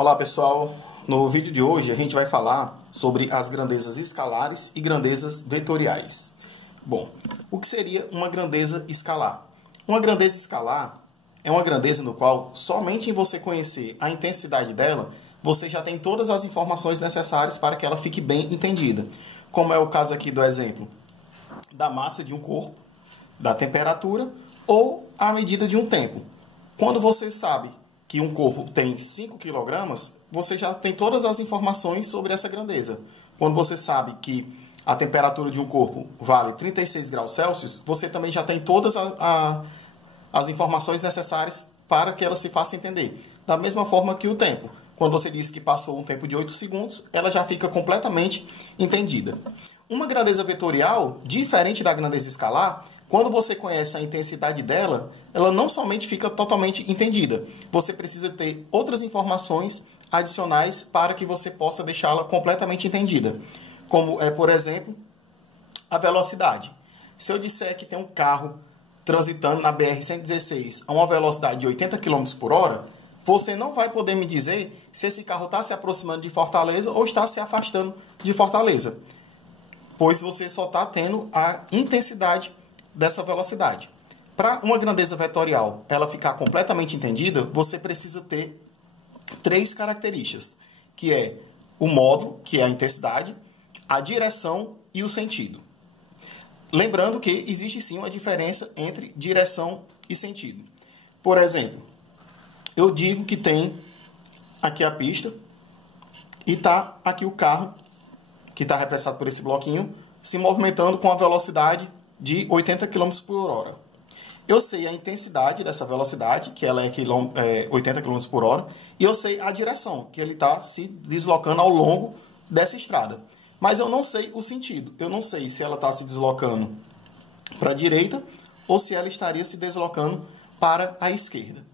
Olá pessoal, no vídeo de hoje a gente vai falar sobre as grandezas escalares e grandezas vetoriais. Bom, o que seria uma grandeza escalar? Uma grandeza escalar é uma grandeza no qual somente em você conhecer a intensidade dela, você já tem todas as informações necessárias para que ela fique bem entendida. Como é o caso aqui do exemplo da massa de um corpo, da temperatura ou a medida de um tempo. Quando você sabe que um corpo tem 5 kg, você já tem todas as informações sobre essa grandeza. Quando você sabe que a temperatura de um corpo vale 36 graus Celsius, você também já tem todas as informações necessárias para que ela se faça entender. Da mesma forma que o tempo. Quando você diz que passou um tempo de 8 segundos, ela já fica completamente entendida. Uma grandeza vetorial, diferente da grandeza escalar, quando você conhece a intensidade dela, ela não somente fica totalmente entendida. Você precisa ter outras informações adicionais para que você possa deixá-la completamente entendida. Como, por exemplo, a velocidade. Se eu disser que tem um carro transitando na BR-116 a uma velocidade de 80 km por hora, você não vai poder me dizer se esse carro está se aproximando de Fortaleza ou está se afastando de Fortaleza, pois você só está tendo a intensidade dessa velocidade. Para uma grandeza vetorial ela ficar completamente entendida, você precisa ter 3 características, que é o módulo, que é a intensidade, a direção e o sentido. Lembrando que existe sim uma diferença entre direção e sentido. Por exemplo, eu digo que tem aqui a pista e está aqui o carro, que está representado por esse bloquinho, se movimentando com a velocidade de 80 km por hora. Eu sei a intensidade dessa velocidade, que ela é 80 km por hora, e eu sei a direção, que ele está se deslocando ao longo dessa estrada. Mas eu não sei o sentido. Eu não sei se ela está se deslocando para a direita ou se ela estaria se deslocando para a esquerda.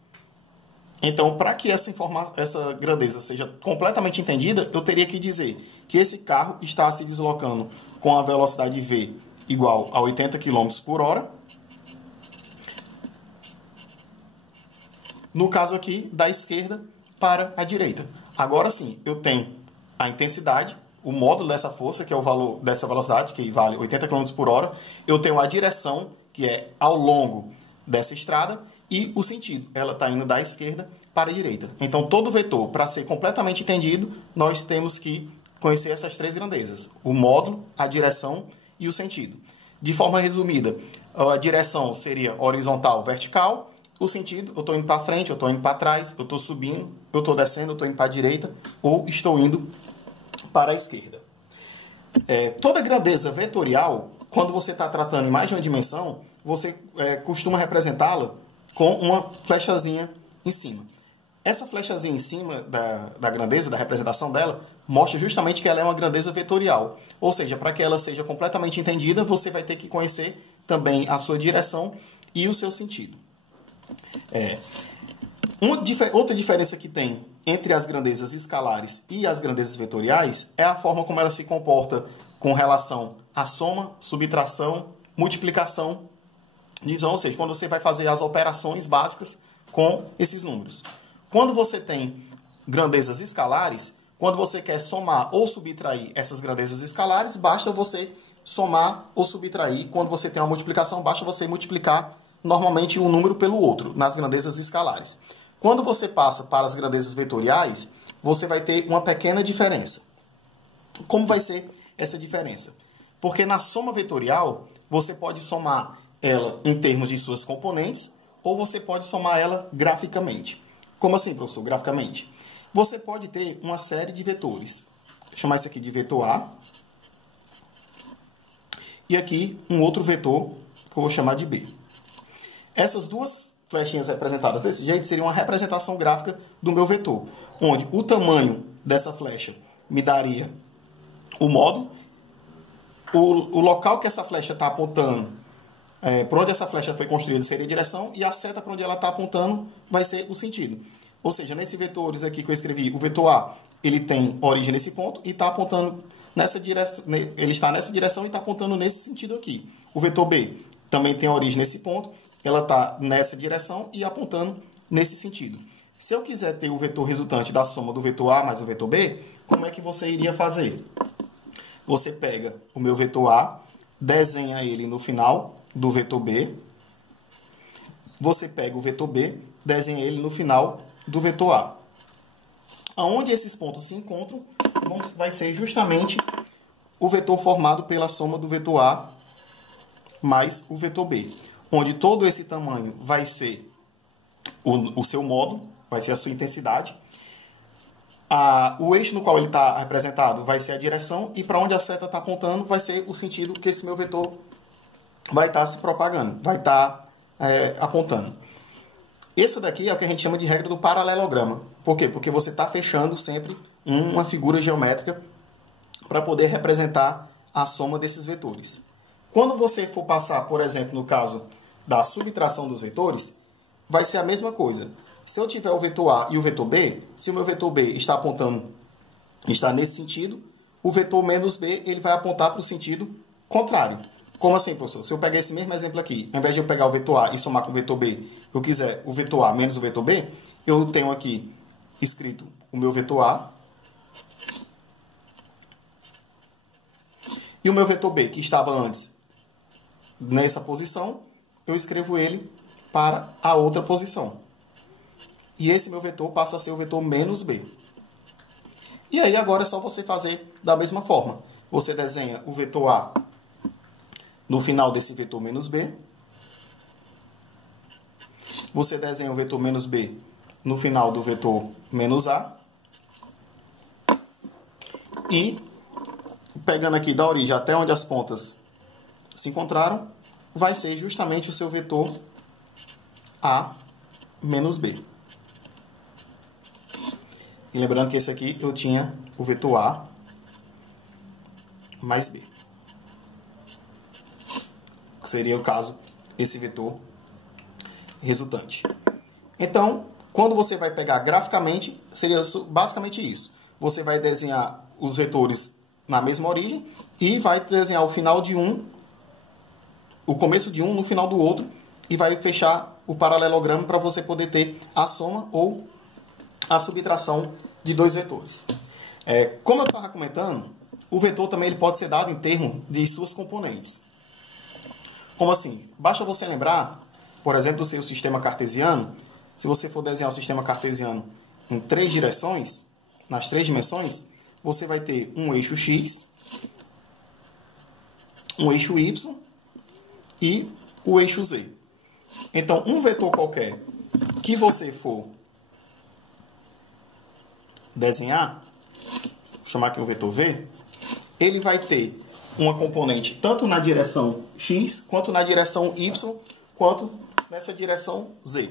Então, para que essa grandeza seja completamente entendida, eu teria que dizer que esse carro está se deslocando com a velocidade V igual a 80 km por hora. No caso aqui, da esquerda para a direita. Agora sim, eu tenho a intensidade, o módulo dessa força, que é o valor dessa velocidade, que vale 80 km por hora. Eu tenho a direção, que é ao longo dessa estrada, e o sentido, ela está indo da esquerda para a direita. Então, todo vetor, para ser completamente entendido, nós temos que conhecer essas 3 grandezas. O módulo, a direção e o sentido. De forma resumida, a direção seria horizontal, vertical. O sentido, eu estou indo para frente, eu estou indo para trás, eu estou subindo, eu estou descendo, eu estou indo para a direita ou estou indo para a esquerda. Toda grandeza vetorial, quando você está tratando em mais de uma dimensão, você costuma representá-la com uma flechazinha em cima. Essa flechazinha em cima da grandeza, da representação dela, mostra justamente que ela é uma grandeza vetorial. Ou seja, para que ela seja completamente entendida, você vai ter que conhecer também a sua direção e o seu sentido. Outra diferença que tem entre as grandezas escalares e as grandezas vetoriais é a forma como ela se comporta com relação à soma, subtração, multiplicação, divisão, ou seja, quando você vai fazer as operações básicas com esses números. Quando você tem grandezas escalares, quando você quer somar ou subtrair essas grandezas escalares, basta você somar ou subtrair. Quando você tem uma multiplicação, basta você multiplicar normalmente um número pelo outro, nas grandezas escalares. Quando você passa para as grandezas vetoriais, você vai ter uma pequena diferença. Como vai ser essa diferença? Porque na soma vetorial, você pode somar ela em termos de suas componentes, ou você pode somar ela graficamente. Como assim, professor, graficamente? Você pode ter uma série de vetores. Vou chamar isso aqui de vetor A. E aqui um outro vetor que eu vou chamar de B. Essas duas flechinhas representadas desse jeito seria uma representação gráfica do meu vetor, onde o tamanho dessa flecha me daria o módulo, o local que essa flecha está apontando, por onde essa flecha foi construída seria a direção, e a seta para onde ela está apontando vai ser o sentido. Ou seja, nesses vetores aqui que eu escrevi, o vetor A, ele tem origem nesse ponto e está apontando nessa direção, ele está nessa direção e está apontando nesse sentido aqui. O vetor B também tem origem nesse ponto, ela está nessa direção e apontando nesse sentido. Se eu quiser ter o vetor resultante da soma do vetor A mais o vetor B, como é que você iria fazer? Você pega o meu vetor A, desenha ele no final do vetor B. Você pega o vetor B, desenha ele no final do vetor A. Aonde esses pontos se encontram, vai ser justamente o vetor formado pela soma do vetor A mais o vetor B. Onde todo esse tamanho vai ser o seu módulo, vai ser a sua intensidade. O eixo no qual ele está representado vai ser a direção, e para onde a seta está apontando vai ser o sentido que esse meu vetor vai estar se propagando, vai estar apontando. Esse daqui é o que a gente chama de regra do paralelograma. Por quê? Porque você está fechando sempre uma figura geométrica para poder representar a soma desses vetores. Quando você for passar, por exemplo, no caso da subtração dos vetores, vai ser a mesma coisa. Se eu tiver o vetor A e o vetor B, se o meu vetor B está apontando, está nesse sentido, o vetor menos B ele vai apontar para o sentido contrário. Como assim, professor? Se eu pegar esse mesmo exemplo aqui, ao invés de eu pegar o vetor A e somar com o vetor B, eu quiser o vetor A menos o vetor B, eu tenho aqui escrito o meu vetor A e o meu vetor B, que estava antes nessa posição, eu escrevo ele para a outra posição. E esse meu vetor passa a ser o vetor menos B. E aí agora é só você fazer da mesma forma. Você desenha o vetor A no final desse vetor menos B. Você desenha o vetor menos B no final do vetor menos A. E, pegando aqui da origem até onde as pontas se encontraram, vai ser justamente o seu vetor A menos B. E lembrando que esse aqui eu tinha o vetor A mais B. Que seria o caso, esse vetor resultante. Então, quando você vai pegar graficamente, seria basicamente isso. Você vai desenhar os vetores na mesma origem e vai desenhar o final de um, o começo de um no final do outro, e vai fechar o paralelogramo para você poder ter a soma ou a subtração de dois vetores. Como eu estava comentando, o vetor também ele pode ser dado em termos de suas componentes. Como assim? Basta você lembrar, por exemplo, o seu sistema cartesiano. Se você for desenhar o sistema cartesiano em três direções, nas três dimensões, você vai ter um eixo X, um eixo Y e o eixo Z. Então, um vetor qualquer que você for desenhar, vou chamar aqui um vetor V, ele vai ter uma componente tanto na direção X, quanto na direção Y, quanto nessa direção Z.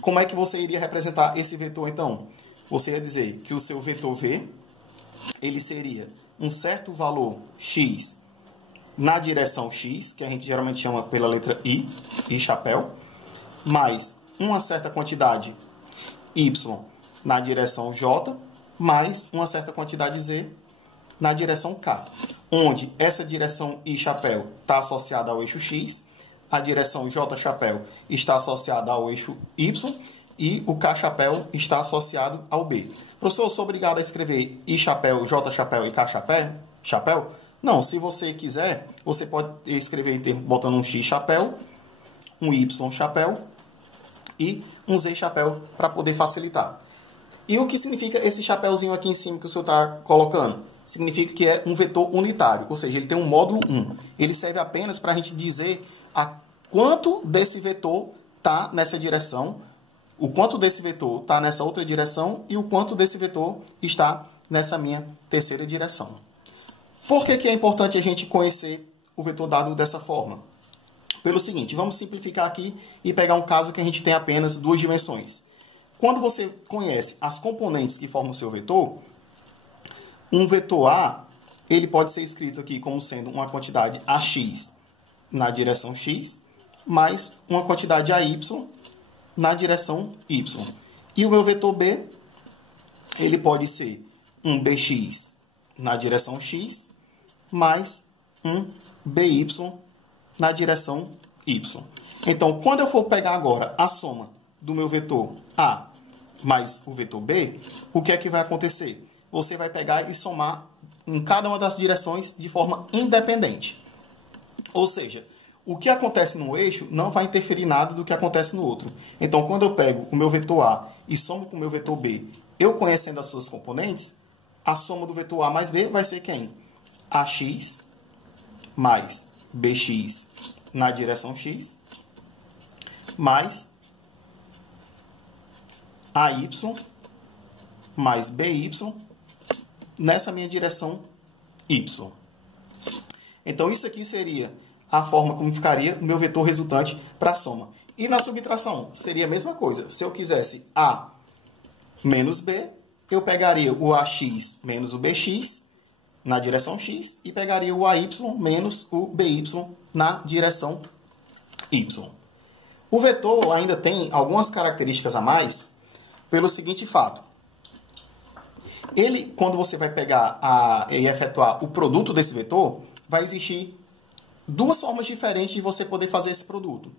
Como é que você iria representar esse vetor, então? Você ia dizer que o seu vetor V, ele seria um certo valor X na direção X, que a gente geralmente chama pela letra I, de chapéu, mais uma certa quantidade Y na direção J, mais uma certa quantidade Z na direção K, onde essa direção I chapéu está associada ao eixo X, a direção J chapéu está associada ao eixo Y e o K chapéu está associado ao B. Professor, eu sou obrigado a escrever I chapéu, J chapéu e K chapéu? Não, se você quiser, você pode escrever em termos botando um X chapéu, um Y chapéu e um Z chapéu para poder facilitar. E o que significa esse chapéuzinho aqui em cima que o senhor está colocando? Significa que é um vetor unitário, ou seja, ele tem um módulo 1. Ele serve apenas para a gente dizer a quanto desse vetor está nessa direção, o quanto desse vetor está nessa outra direção e o quanto desse vetor está nessa minha terceira direção. Por que é importante a gente conhecer o vetor dado dessa forma? Pelo seguinte, vamos simplificar aqui e pegar um caso que a gente tem apenas duas dimensões. Quando você conhece as componentes que formam o seu vetor, um vetor A, ele pode ser escrito aqui como sendo uma quantidade AX na direção X, mais uma quantidade AY na direção Y. E o meu vetor B, ele pode ser um BX na direção X, mais um BY na direção Y. Então, quando eu for pegar agora a soma do meu vetor A mais o vetor B, o que é que vai acontecer? Você vai pegar e somar em cada uma das direções de forma independente. Ou seja, o que acontece no eixo não vai interferir nada do que acontece no outro. Então, quando eu pego o meu vetor A e somo com o meu vetor B, eu conhecendo as suas componentes, a soma do vetor A mais B vai ser quem? AX mais BX na direção X, mais AY mais BY nessa minha direção Y. Então, isso aqui seria a forma como ficaria o meu vetor resultante para a soma. E na subtração, seria a mesma coisa. Se eu quisesse A menos B, eu pegaria o AX menos o BX na direção X e pegaria o AY menos o BY na direção Y. O vetor ainda tem algumas características a mais pelo seguinte fato. Ele, quando você vai pegar e efetuar o produto desse vetor, vai existir duas formas diferentes de você poder fazer esse produto.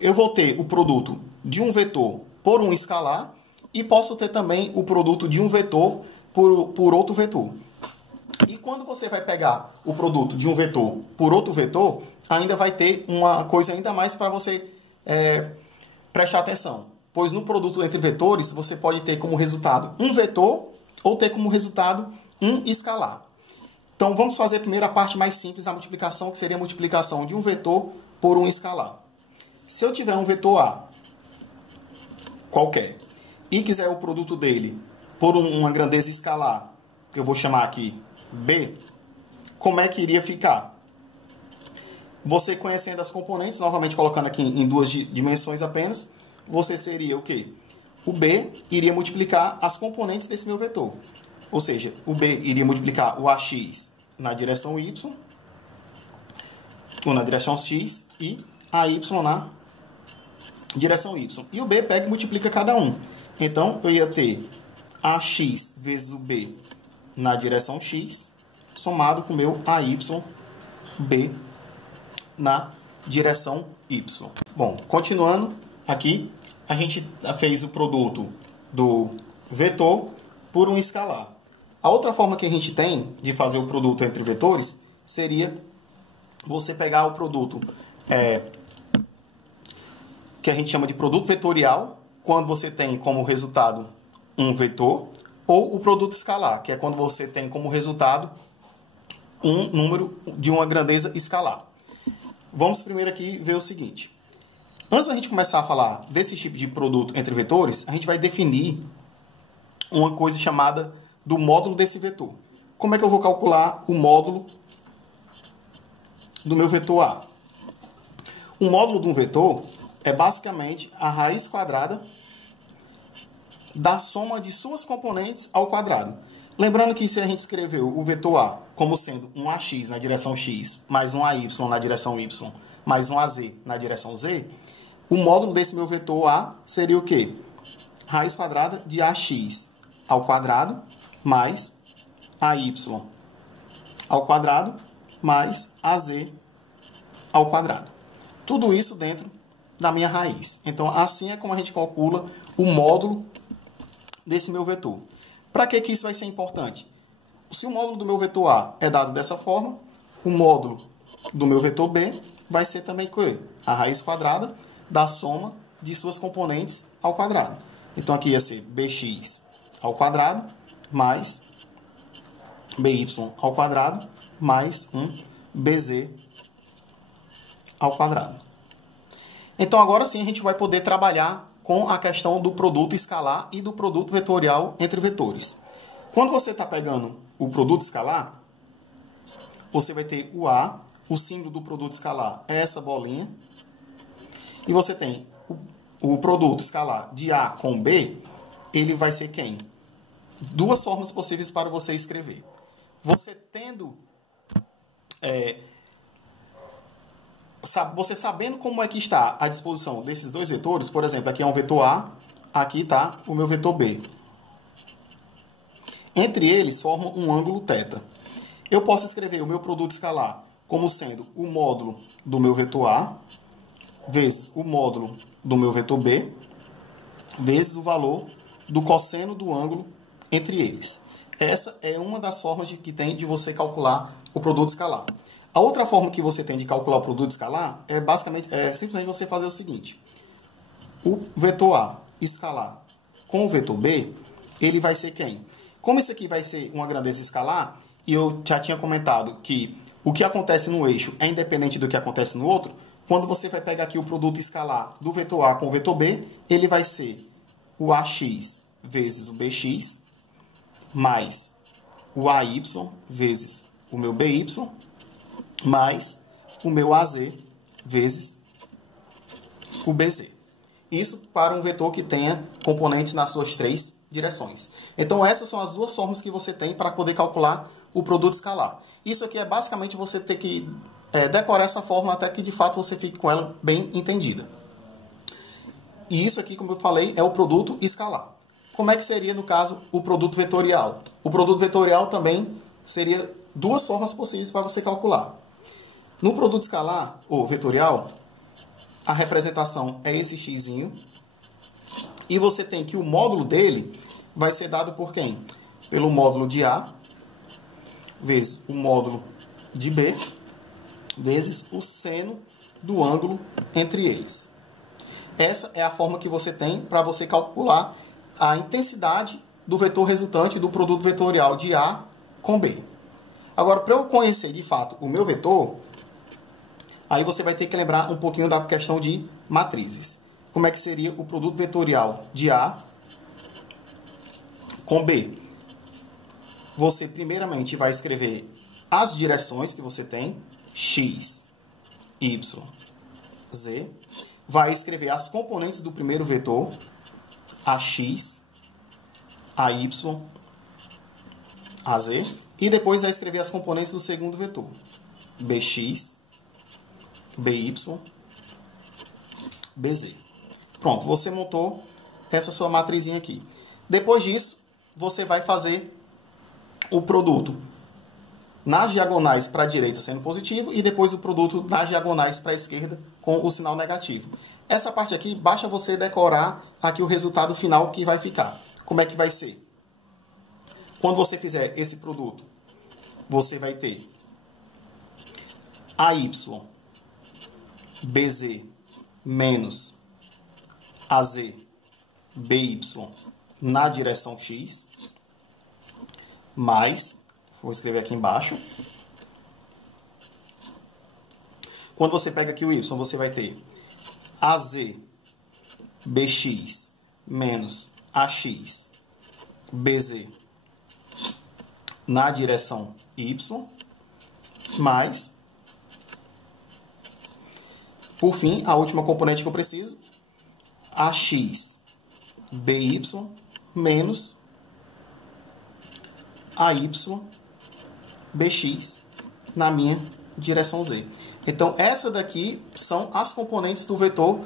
Eu vou ter o produto de um vetor por um escalar e posso ter também o produto de um vetor por outro vetor. E quando você vai pegar o produto de um vetor por outro vetor, ainda vai ter uma coisa ainda mais para você prestar atenção. Pois no produto entre vetores, você pode ter como resultado um vetor ou ter como resultado um escalar. Então, vamos fazer primeiro a parte mais simples da multiplicação, que seria a multiplicação de um vetor por um escalar. Se eu tiver um vetor A, qualquer, e quiser o produto dele por uma grandeza escalar, que eu vou chamar aqui B, como é que iria ficar? Você conhecendo as componentes, novamente colocando aqui em duas dimensões apenas, você seria o quê? O B iria multiplicar as componentes desse meu vetor. Ou seja, o B iria multiplicar o AX na direção Y, ou na direção X, e AY na direção Y. E o B pega e multiplica cada um. Então, eu ia ter AX vezes o B na direção X, somado com o meu AY B na direção Y. Bom, continuando aqui, a gente fez o produto do vetor por um escalar. A outra forma que a gente tem de fazer o produto entre vetores seria você pegar o produto que a gente chama de produto vetorial, quando você tem como resultado um vetor, ou o produto escalar, que é quando você tem como resultado um número de uma grandeza escalar. Vamos primeiro aqui ver o seguinte. Antes da gente começar a falar desse tipo de produto entre vetores, a gente vai definir uma coisa chamada do módulo desse vetor. Como é que eu vou calcular o módulo do meu vetor A? O módulo de um vetor é basicamente a raiz quadrada da soma de suas componentes ao quadrado. Lembrando que se a gente escreveu o vetor A como sendo um AX na direção X, mais um AY na direção Y, mais um AZ na direção Z, o módulo desse meu vetor A seria o quê? Raiz quadrada de AX ao quadrado mais AY ao quadrado mais AZ ao quadrado. Tudo isso dentro da minha raiz. Então, assim é como a gente calcula o módulo desse meu vetor. Para que isso vai ser importante? Se o módulo do meu vetor A é dado dessa forma, o módulo do meu vetor B vai ser também a raiz quadrada da soma de suas componentes ao quadrado. Então, aqui ia ser bx ao quadrado mais by ao quadrado mais um bz ao quadrado. Então, agora sim, a gente vai poder trabalhar com a questão do produto escalar e do produto vetorial entre vetores. Quando você está pegando o produto escalar, você vai ter o A, o símbolo do produto escalar é essa bolinha, e você tem o produto escalar de A com B, ele vai ser quem? Duas formas possíveis para você escrever. Você tendo... você sabendo como é que está a disposição desses dois vetores, por exemplo, aqui é um vetor A, aqui está o meu vetor B. Entre eles formam um ângulo θ. Eu posso escrever o meu produto escalar como sendo o módulo do meu vetor A vezes o módulo do meu vetor B vezes o valor do cosseno do ângulo entre eles. Essa é uma das formas que tem de você calcular o produto escalar. A outra forma que você tem de calcular o produto escalar é simplesmente você fazer o seguinte. O vetor A escalar com o vetor B, ele vai ser quem? Como isso aqui vai ser uma grandeza escalar, e eu já tinha comentado que o que acontece no eixo é independente do que acontece no outro, quando você vai pegar aqui o produto escalar do vetor A com o vetor B, ele vai ser o AX vezes o BX, mais o AY vezes o meu BY, mais o meu AZ vezes o BZ. Isso para um vetor que tenha componentes nas suas três direções. Então, essas são as duas formas que você tem para poder calcular o produto escalar. Isso aqui é basicamente você ter que decorar essa fórmula até que, de fato, você fique com ela bem entendida. E isso aqui, como eu falei, é o produto escalar. Como é que seria, no caso, o produto vetorial? O produto vetorial também seria duas formas possíveis para você calcular. No produto escalar, ou vetorial, a representação é esse xzinho. E você tem que o módulo dele vai ser dado por quem? Pelo módulo de A, vezes o módulo de B, vezes o seno do ângulo entre eles. Essa é a forma que você tem para você calcular a intensidade do vetor resultante do produto vetorial de A com B. Agora, para eu conhecer de fato o meu vetor, aí você vai ter que lembrar um pouquinho da questão de matrizes. Como é que seria o produto vetorial de A com B? Você primeiramente vai escrever as direções que você tem, x, y, z. Vai escrever as componentes do primeiro vetor, ax, ay, az. E depois vai escrever as componentes do segundo vetor, bx, by, bz. Pronto, você montou essa sua matrizinha aqui. Depois disso, você vai fazer o produto nas diagonais para a direita sendo positivo e depois o produto nas diagonais para a esquerda com o sinal negativo. Essa parte aqui, basta você decorar aqui o resultado final que vai ficar. Como é que vai ser? Quando você fizer esse produto, você vai ter AY, BZ menos AZ, BY na direção X, mais, vou escrever aqui embaixo. Quando você pega aqui o Y, você vai ter AZ, BX menos AX, BZ na direção Y, mais, por fim, a última componente que eu preciso, AX, BY menos AY, BX na minha direção Z. Então, essa daqui são as componentes do vetor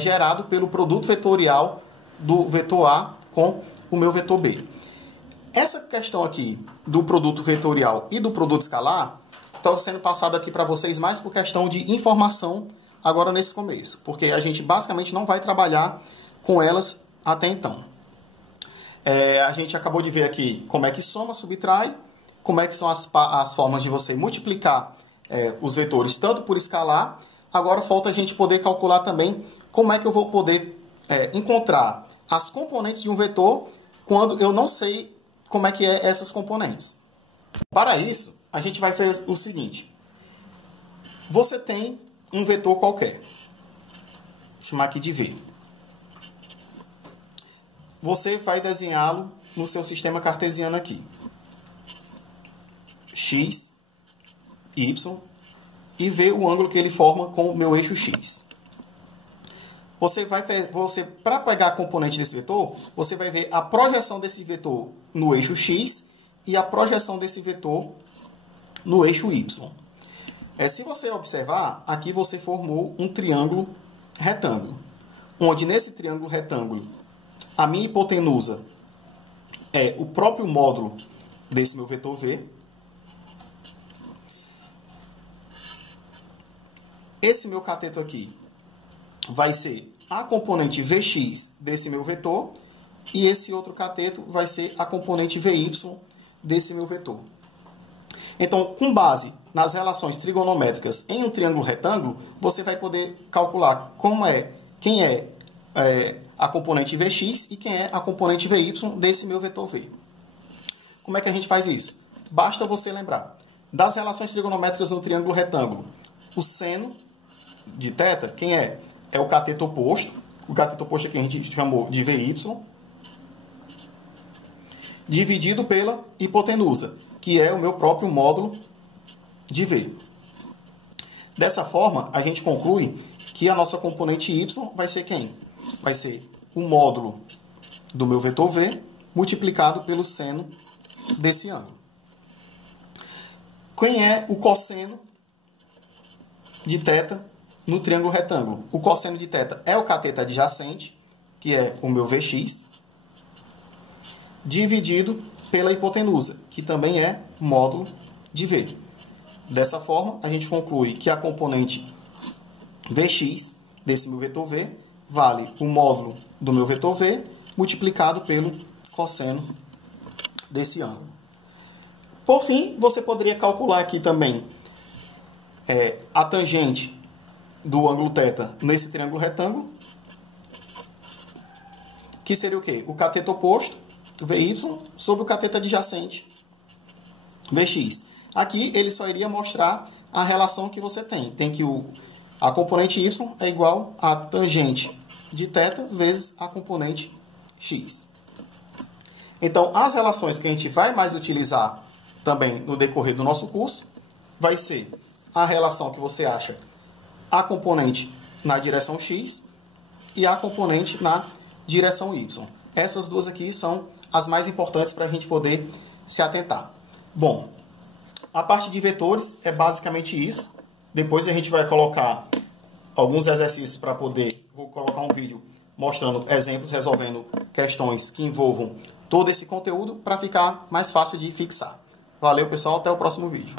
gerado pelo produto vetorial do vetor A com o meu vetor B. Essa questão aqui do produto vetorial e do produto escalar está sendo passada aqui para vocês mais por questão de informação agora nesse começo, porque a gente basicamente não vai trabalhar com elas até então. A gente acabou de ver aqui como é que soma, subtrai, como é que são as formas de você multiplicar os vetores tanto por escalar. Agora falta a gente poder calcular também como é que eu vou poder encontrar as componentes de um vetor quando eu não sei como é que é essas componentes. Para isso, a gente vai fazer o seguinte. Você tem um vetor qualquer. Vou chamar aqui de V. Você vai desenhá-lo no seu sistema cartesiano aqui. X, Y, e ver o ângulo que ele forma com o meu eixo X. Para pegar a componente desse vetor, você vai ver a projeção desse vetor no eixo X e a projeção desse vetor no eixo Y. Se você observar, aqui você formou um triângulo retângulo, onde nesse triângulo retângulo a minha hipotenusa é o próprio módulo desse meu vetor V. Esse meu cateto aqui vai ser a componente Vx desse meu vetor e esse outro cateto vai ser a componente VY desse meu vetor. Então, com base nas relações trigonométricas em um triângulo retângulo, você vai poder calcular quem é a componente Vx e quem é a componente Vy desse meu vetor V. Como é que a gente faz isso? Basta você lembrar das relações trigonométricas no triângulo retângulo. O seno de θ, quem é? É o cateto oposto. O cateto oposto aqui a gente chamou de Vy, dividido pela hipotenusa, que é o meu próprio módulo de V. Dessa forma, a gente conclui que a nossa componente y vai ser quem? Vai ser o módulo do meu vetor V multiplicado pelo seno desse ângulo. Quem é o cosseno de θ no triângulo retângulo? O cosseno de θ é o cateto adjacente, que é o meu Vx, dividido pela hipotenusa, que também é módulo de V. Dessa forma, a gente conclui que a componente Vx desse meu vetor V vale o módulo do meu vetor V multiplicado pelo cosseno desse ângulo. Por fim, você poderia calcular aqui também a tangente do ângulo θ nesse triângulo retângulo, que seria o quê? O cateto oposto, Vy, sobre o cateto adjacente, Vx. Aqui ele só iria mostrar a relação que você tem. Tem que a componente y é igual a tangente de θ vezes a componente x. Então, as relações que a gente vai mais utilizar também no decorrer do nosso curso vai ser a relação que você acha a componente na direção x e a componente na direção y. Essas duas aqui são as mais importantes para a gente poder se atentar. Bom, a parte de vetores é basicamente isso. Depois a gente vai colocar alguns exercícios para poder... Vou colocar um vídeo mostrando exemplos, resolvendo questões que envolvam todo esse conteúdo para ficar mais fácil de fixar. Valeu, pessoal. Até o próximo vídeo.